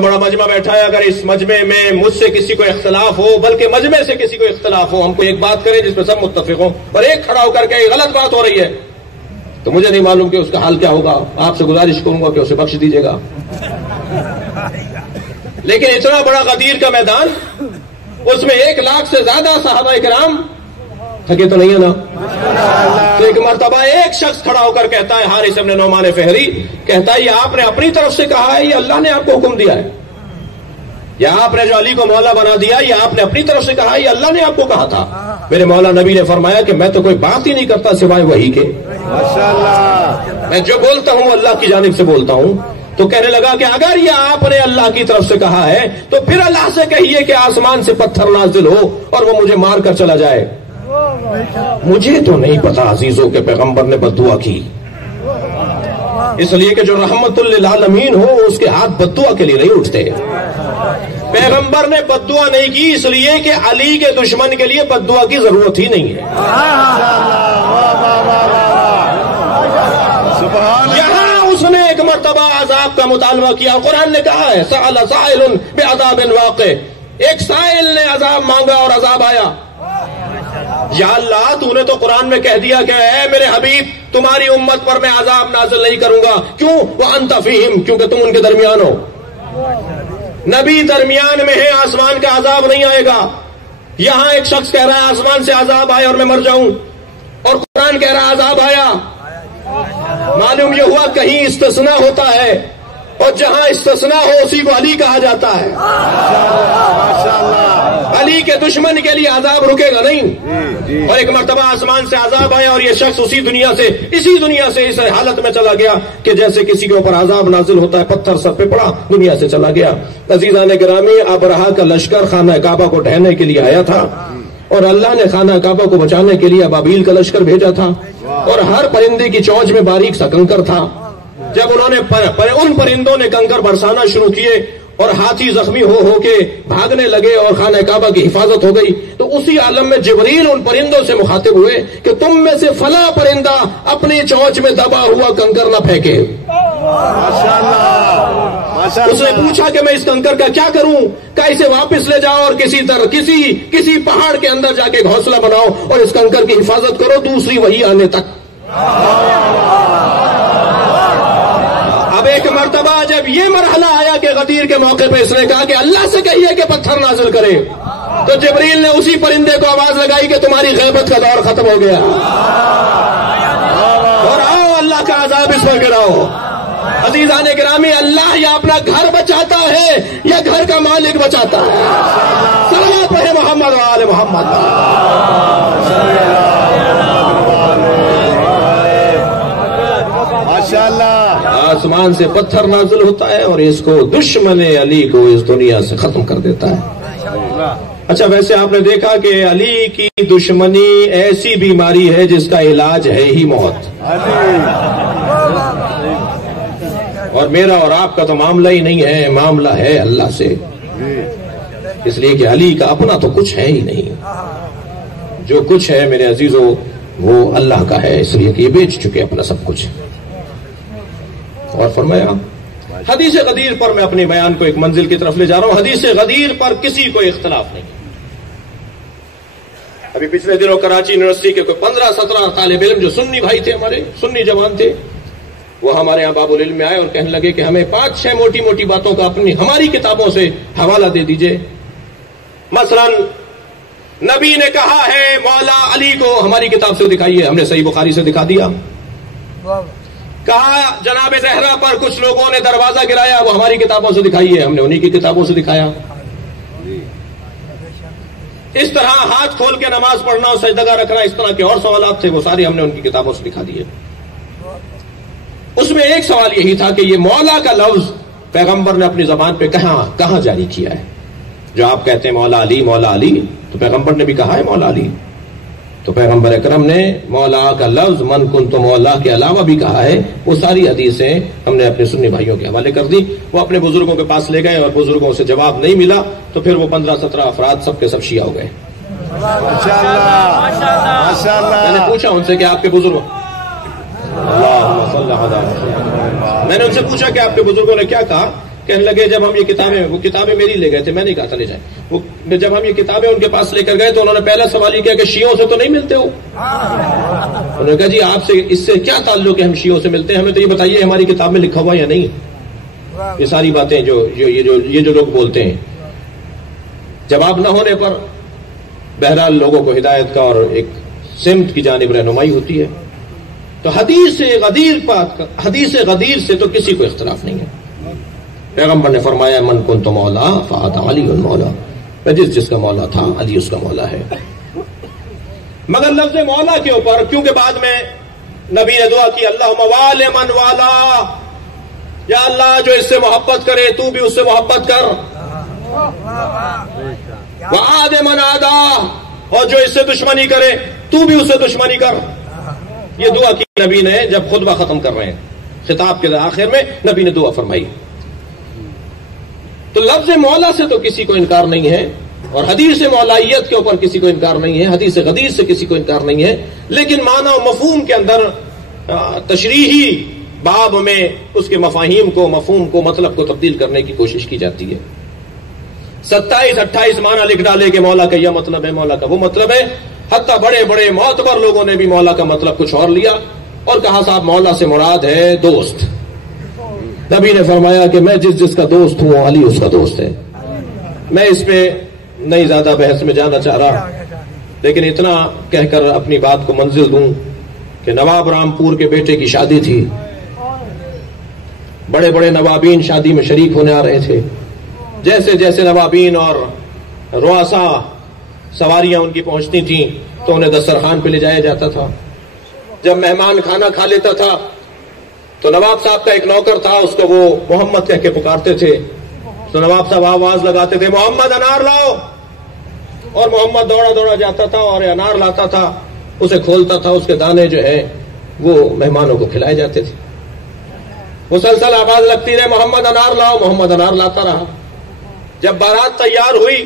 بڑا مجمع بیٹھا ہے، اگر اس مجمع میں مجھ سے کسی کو اختلاف ہو، بلکہ مجمع سے کسی کو اختلاف ہو، ہم کو ایک بات کریں جس پہ سب متفق ہوں، اور ایک کھڑا ہو کر کے غلط بات ہو رہی ہے، تو مجھے نہیں معلوم کہ اس کا حال کیا ہوگا. آپ سے گزارش کروں گا کہ اسے بخش دیجیے گا. لیکن اتنا بڑا غدیر کا میدان، اس میں 1 لاکھ سے زیادہ صحابہ کرام تھکے تو نہیں ہے نا؟ تو ایک مرتبہ ایک شخص کھڑا ہو کر کہتا ہے، حارث ابن نعمان فہری کہتا ہے، یہ آپ نے اپنی طرف سے کہا ہے، یہ اللہ نے آپ کو حکم دیا ہے؟ یا آپ نے جو علی کو مولا بنا دیا، یہ آپ نے اپنی طرف سے کہا ہے، یہ اللہ نے آپ کو کہا تھا؟ میرے مولا نبی نے فرمایا کہ میں تو کوئی بات ہی نہیں کرتا سوائے وحی کے، میں جو بولتا ہوں اللہ کی جانب سے بولتا ہوں. تو کہنے لگا کہ اگر یہ آپ نے اللہ کی طرف سے کہا ہے تو پھر اللہ سے کہیے کہ آسمان سے پتھر نازل ہو اور وہ مجھے مار کر چلا جائے. مجھے تو نہیں پتا عزیزوں کے پیغمبر نے بد دعا کی، اس لیے کہ جو رحمت للعالمین ہو اس کے ہاتھ بد دعا کے لیے نہیں اٹھتے. پیغمبر نے بد دعا نہیں کی اس لیے کہ علی کے دشمن کے لیے بد دعا کی ضرورت ہی نہیں ہے. یہاں اس نے ایک مرتبہ عذاب کا مطالبہ کیا. قرآن نے کہا ہے، سأل سائل بعذاب واقع، ایک سائل نے عذاب مانگا اور عذاب آیا. یا اللہ، تو نے تو قرآن میں کہہ دیا کہ اے میرے حبیب، تمہاری امت پر میں عذاب نازل نہیں کروں گا. کیوں؟ وانت فیہم، کیونکہ تم ان کے درمیان ہو. نبی درمیان میں ہے، آسمان کا عذاب نہیں آئے گا. یہاں ایک شخص کہہ رہا ہے آسمان سے عذاب آئے اور میں مر جاؤں، اور قرآن کہہ رہا ہے عذاب آیا. معلوم یہ ہوا کہیں استثناء ہوتا ہے، اور جہاں استثناء ہو اسی کو علی کہا جاتا ہے. علی کے دشمن کے لیے عذاب رکے گا نہیں. اور ایک مرتبہ آسمان سے عذاب آیا اور یہ شخص اسی دنیا سے اس حالت میں چلا گیا کہ جیسے کسی کے اوپر عذاب نازل ہوتا ہے، پتھر سر پہ پڑا، دنیا سے چلا گیا. عزیزان گرامی، ابرہہ کا لشکر خانہ کعبہ کو ڈھہنے کے لیے آیا تھا، اور اللہ نے خانہ کعبہ کو بچانے کے لیے ابابیل کا لشکر بھیجا تھا، اور ہر پرندے کی چونچ میں باریک سا کنکر تھا. جب انہوں نے ان پرندوں نے کنکر برسانا شروع کیے اور ہاتھی زخمی ہو کے بھاگنے لگے اور خانہ کعبہ کی حفاظت ہو گئی، تو اسی عالم میں جبریل ان پرندوں سے مخاطب ہوئے کہ تم میں سے فلاں پرندہ اپنی چونچ میں دبا ہوا کنکر نہ پھینکے. اس نے پوچھا کہ میں اس کنکر کا کیا کروں؟ کہ اسے واپس لے جاؤ اور کسی پہاڑ کے اندر جا کے گھونسلہ بناؤ اور اس کنکر کی حفاظت کرو دوسری وحی آنے تک. اب ایک مرتبہ جب یہ مرحلہ آیا کہ غدیر کے موقع پہ اس نے کہا کہ اللہ سے کہیے کہ پتھر نازل کرے، تو جبریل نے اسی پرندے کو آواز لگائی کہ تمہاری غیبت کا دور ختم ہو گیا، اور آؤ اللہ کا عذاب اس پر گراؤ. عزیزان گرامی، اللہ یا اپنا گھر بچاتا ہے یا گھر کا مالک بچاتا ہے. صلوات پڑھے محمد و آل محمد. آسمان سے پتھر نازل ہوتا ہے اور اس کو دشمن علی کو اس دنیا سے ختم کر دیتا ہے. اچھا، ویسے آپ نے دیکھا کہ علی کی دشمنی ایسی بیماری ہے جس کا علاج ہے ہی موت، اور میرا اور آپ کا تو معاملہ ہی نہیں ہے، معاملہ ہے اللہ سے. اس لیے کہ علی کا اپنا تو کچھ ہے ہی نہیں، جو کچھ ہے میرے عزیزوں وہ اللہ کا ہے، اس لیے کہ یہ بیچ چکے اپنا سب کچھ. اور فرمایا حدیث غدیر پر میں اپنے بیان کو ایک منزل کی طرف لے جا رہا ہوں. حدیث غدیر پر کسی کو اختلاف نہیں. ابھی پچھلے دنوں کراچی یونیورسٹی کے کوئی 15-17 طالب علم جو سنی بھائی تھے، ہمارے سنی جوان تھے، وہ ہمارے یہاں باب العلم میں آئے اور کہنے لگے کہ ہمیں 5-6 موٹی موٹی باتوں کا ہماری کتابوں سے حوالہ دے دیجئے. مثلا نبی نے کہا ہے مولا علی کو، ہماری کتاب سے دکھائیے. ہم نے صحیح بخاری سے دکھا دیا. کہا جناب زہرا پر کچھ لوگوں نے دروازہ گرایا، وہ ہماری کتابوں سے دکھائیے. ہم نے انہی کی کتابوں سے دکھایا. اس طرح ہاتھ کھول کے نماز پڑھنا اور سجدہ رکھنا، اس طرح کے اور سوالات تھے، وہ سارے ہم نے ان کی کتابوں سے دکھا دیے. اس میں ایک سوال یہی تھا کہ یہ مولا کا لفظ پیغمبر نے اپنی زبان پہ کہاں جاری کیا ہے؟ جو آپ کہتے ہیں مولا علی، تو پیغمبر نے بھی کہا ہے مولا علی. تو پیغمبر اکرم نے مولا کا لفظ من کنت مولا کے علاوہ بھی کہا ہے. وہ ساری حدیثیں ہم نے اپنے سنی بھائیوں کے حوالے کر دی. وہ اپنے بزرگوں کے پاس لے گئے اور بزرگوں سے جواب نہیں ملا، تو پھر وہ 15-17 افراد سب کے سب شیعہ ہو گئے. میں نے پوچھا ان سے کہ آپ کے بزرگوں میں نے ان سے پوچھا کہ آپ کے بزرگوں نے کیا کہا؟ کہنے لگے جب ہم یہ کتابیں، وہ کتابیں میری لے گئے تھے، میں نہیں کہا تھا لے جائیں، وہ جب ہم یہ کتابیں ان کے پاس لے کر گئے تو انہوں نے پہلا سوال یہ کیا کہ شیعوں سے تو نہیں ملتے ہو؟ انہوں نے کہا جی آپ سے اس سے کیا تعلق ہے ہم شیعوں سے ملتے ہیں، ہمیں تو یہ بتائیے ہماری کتاب میں لکھا ہوا یا نہیں۔ یہ ساری باتیں جو لوگ بولتے ہیں، جواب نہ ہونے پر بہرحال لوگوں کو ہدایت کا اور ایک سمت کی جانب رہنمائی ہوتی ہے۔ تو حدیث غدیر سے تو کسی کو اختلاف نہیں ہے۔ پیغمبر نے فرمایا من کنت مولا فہذا علی المولا، جس کا مولا تھا علی اس کا مولا ہے۔ مگر لفظ مولا کے اوپر کیونکہ بعد میں نبی نے دعا کی اللہم والی من والا، یا اللہ جو اس سے محبت کرے تو بھی اس سے محبت کر، وعاد من عادا، اور جو اس سے دشمنی کرے تو بھی اس سے دشمنی کر۔ یہ دعا کی نبی نے جب خطبہ ختم کر رہے ہیں، خطاب کے آخر میں نبی نے دعا فرمائی۔ تو لفظ مولا سے تو کسی کو انکار نہیں ہے، اور حدیث مولائیت کے اوپر کسی کو انکار نہیں ہے، حدیث غدیر سے کسی کو انکار نہیں ہے، لیکن معنی و مفہوم کے اندر تشریحی باب میں اس کے مفاہیم کو، مفہوم کو، مطلب کو تبدیل کرنے کی کوشش کی جاتی ہے۔ 27-28 معنی لکھ ڈالے کہ مولا کا یہ مطلب ہے، مولا کا وہ مطلب ہے، حتیٰ بڑے بڑے معتبر لوگوں نے بھی مولا کا مطلب کچھ اور لیا اور کہا صاحب مولا سے مراد ہے دوست۔ نبی نے فرمایا کہ میں جس کا دوست ہوں علی اس کا دوست ہے۔ میں اس پہ نہیں زیادہ بحث میں جانا چاہ رہا، لیکن اتنا کہہ کر اپنی بات کو منزل دوں کہ نواب رامپور کے بیٹے کی شادی تھی، بڑے بڑے نوابین شادی میں شریک ہونے آ رہے تھے۔ جیسے جیسے نوابین اور رؤسا سواریاں ان کی پہنچتی تھیں تو انہیں دسترخوان پہ لے جایا جاتا تھا۔ جب مہمان کھانا کھا لیتا تھا تو نواب صاحب کا ایک نوکر تھا، اس کو وہ محمد کہہ کے پکارتے تھے، تو نواب صاحب آواز لگاتے تھے محمد انار لاؤ، اور محمد دوڑا دوڑا جاتا تھا اور انار لاتا تھا، اسے کھولتا تھا، اس کے دانے جو ہیں وہ مہمانوں کو کھلائے جاتے تھے۔ مسلسل آواز لگتی رہے محمد انار لاؤ، محمد انار لاتا رہا۔ جب بارات تیار ہوئی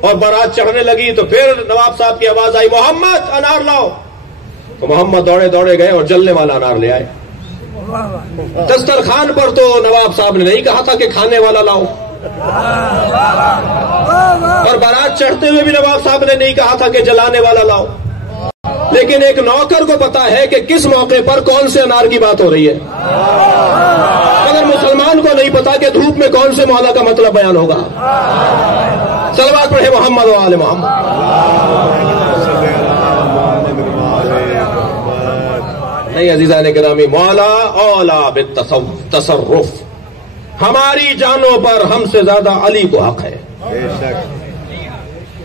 اور بارات چڑھنے لگی تو پھر نواب صاحب کی آواز آئی محمد انار لاؤ، تو محمد دوڑے دوڑے گئے اور جلنے والا انار لے آئے۔ دسترخوان پر تو نواب صاحب نے نہیں کہا تھا کہ کھانے والا لاؤ، اور بارات چڑھتے ہوئے بھی نواب صاحب نے نہیں کہا تھا کہ جلانے والا لاؤ، لیکن ایک نوکر کو پتا ہے کہ کس موقع پر کون سے انار کی بات ہو رہی ہے، مگر مسلمان کو نہیں پتا کہ دھوپ میں کون سے مولا کا مطلب بیان ہوگا۔ صلوات پڑھے محمد و آل محمد۔ نہیں عزیزان گرامی، مولا اولا بالتصرف، ہماری جانوں پر ہم سے زیادہ علی کو حق ہے،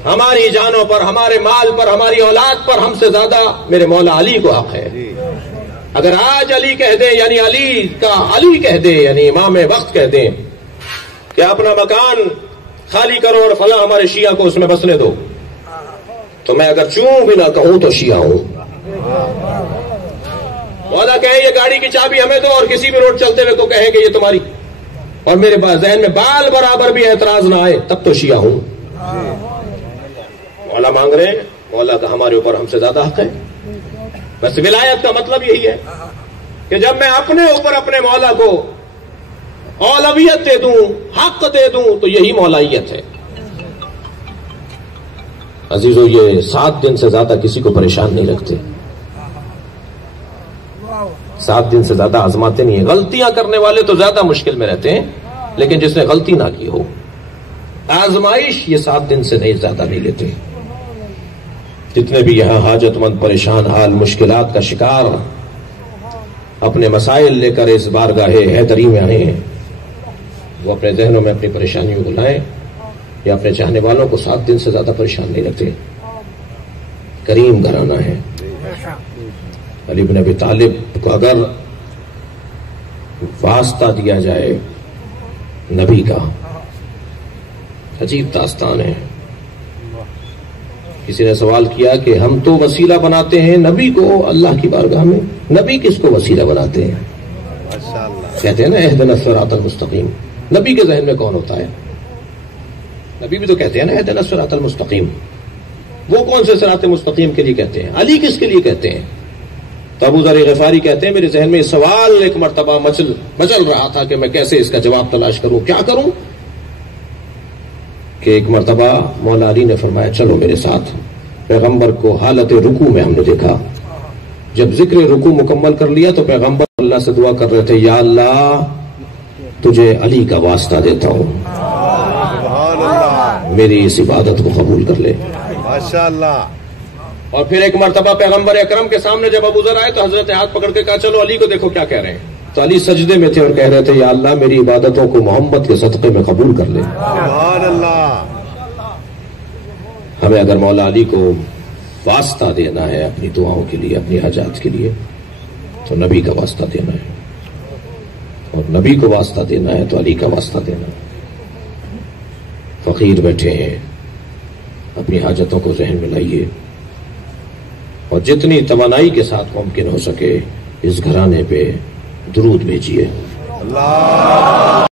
ہماری جانوں پر، ہمارے مال پر، ہماری اولاد پر ہم سے زیادہ میرے مولا علی کو حق ہے۔ اگر آج علی کہہ دیں، یعنی علی کا علی کہہ دیں، یعنی امام وقت کہہ دیں کہ اپنا مکان خالی کرو اور فلاں ہمارے شیعہ کو اس میں بسنے دو، تو میں اگر چوں بھی نہ کہوں تو شیعہ ہوں۔ مولا کہے یہ گاڑی کی چابی ہمیں دو، اور کسی بھی روڈ چلتے ہوئے کو کہے کہ یہ تمہاری، اور میرے پاس ذہن میں بال برابر بھی اعتراض نہ آئے، تب تو شیعہ ہوں۔ مولا مانگ رہے ہیں، مولا کا ہمارے اوپر ہم سے زیادہ حق ہے۔ بس ولایت کا مطلب یہی ہے کہ جب میں اپنے اوپر اپنے مولا کو اولویت دے دوں، حق دے دوں، تو یہی مولائیت ہے۔ عزیزو، یہ 7 دن سے زیادہ کسی کو پریشان نہیں رکھتے، 7 دن سے زیادہ آزماتے نہیں ہیں۔ غلطیاں کرنے والے تو زیادہ مشکل میں رہتے ہیں، لیکن جس نے غلطی نہ کی ہو، آزمائش یہ 7 دن سے نہیں زیادہ نہیں لیتے۔ جتنے بھی یہاں حاجت مند، پریشان حال، مشکلات کا شکار، اپنے مسائل لے کر اس بارگاہ حیدری میں آئے ہیں، وہ اپنے ذہنوں میں اپنی پریشانیوں کو لائیں، یا اپنے چاہنے والوں کو 7 دن سے زیادہ پریشان نہیں رکھتے۔ کریم گھرانہ ہے۔ علی بن ابی طالب کو اگر واسطہ دیا جائے نبی کا، عجیب داستان ہے۔ کسی نے سوال کیا کہ ہم تو وسیلہ بناتے ہیں نبی کو اللہ کی بارگاہ میں، نبی کس کو وسیلہ بناتے ہیں؟ کہتے ہیں نا اہدنا الصراط المستقیم۔ نبی کے ذہن میں کون ہوتا ہے؟ نبی بھی تو کہتے ہیں نا اہدنا الصراط المستقیم۔ وہ کون سے صراط مستقیم کے لیے کہتے ہیں؟ علی کس کے لیے کہتے ہیں؟ تو ابو ذر غفاری کہتے ہیں میرے ذہن میں سوال ایک مرتبہ مچل رہا تھا کہ میں کیسے اس کا جواب تلاش کروں، کیا کروں، کہ ایک مرتبہ مولا علی نے فرمایا چلو میرے ساتھ۔ پیغمبر کو حالت رکوع میں ہم نے دیکھا، جب ذکر رکوع مکمل کر لیا تو پیغمبر اللہ سے دعا کر رہے تھے، یا اللہ تجھے علی کا واسطہ دیتا ہوں، میری اس عبادت کو قبول کر لے۔ ماشاءاللہ۔ اور پھر ایک مرتبہ پیغمبر اکرم کے سامنے جب ابو ذر آئے تو حضرت ہاتھ پکڑ کے کہا چلو علی کو دیکھو کیا کہہ رہے ہیں۔ تو علی سجدے میں تھے اور کہہ رہے تھے یا اللہ میری عبادتوں کو محمد کے صدقے میں قبول کر لے۔ سبحان اللہ۔ ہمیں اگر مولا علی کو واسطہ دینا ہے اپنی دعاؤں کے لیے، اپنی حاجات کے لیے، تو نبی کا واسطہ دینا ہے، اور نبی کو واسطہ دینا ہے تو علی کا واسطہ دینا ہے۔ فقیر بیٹھے ہیں، اپنی حاجتوں کو ذہن میں لائیے، اور جتنی توانائی کے ساتھ ممکن ہو سکے اس گھرانے پہ درود بھیجیے۔ اللہ